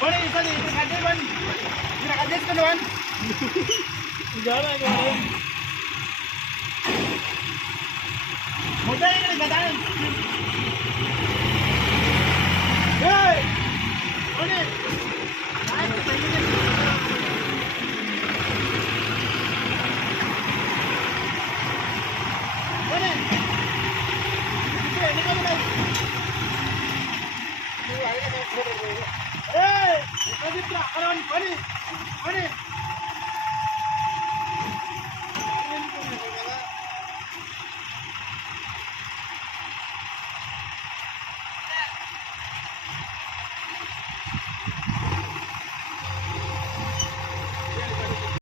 పోనీ ఈసారి ఇక్కడ కట్ చేయమని ఇక్కడ కట్ చేసుకుని వాడిని ముద్ద ఇక్కడ కదా పోనీ పని